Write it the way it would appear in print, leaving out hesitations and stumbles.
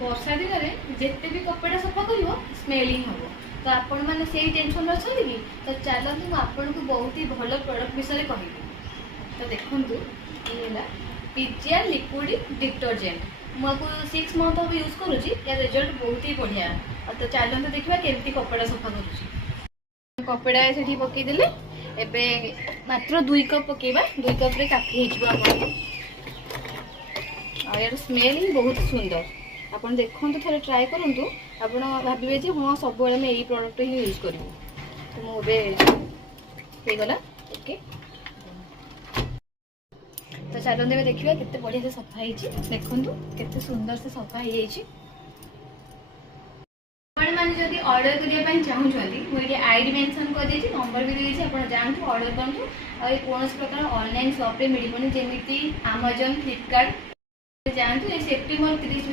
वर्षा दिन में जिते भी कपड़ा सफा कर स्मेलिंग हम तो आपण मैंने से टेंशन अच्छा कि तो चलते आपन को बहुत ही भल प्रोडक्ट विषय कह तो देखूँ ये पिजिया लिक्विड डिटर्जेंट मुझे 6 मंथ हम यूज करुँची या रिजल्ट बहुत ही बढ़िया तो चलते देखा केमती कपड़ा सफा कर कपड़ा से पकईदे एबे मात्र 2 कप पकेबा 2 कप रे काफी हो यार स्मेल ही बहुत सुंदर आपन देखो थे ट्राए करूँ आपड़ भावे जे हाँ सब यही प्रोडक्ट ही यूज करूँ तो मुझे ओके तो चलते देखा केते बढ़िया से सफा होती देखूँ केते सुंदर से सफा हो जदि ऑर्डर करने चाहूँगी मुझे आईडी मेंशन कर देती नंबर भी देती आप जातु ऑर्डर करूँ और कौन प्रकार ऑनलाइन शॉप मिलनी जमी आमाजन फ्लिपकार्ट जातु सेफ्टी मोर 30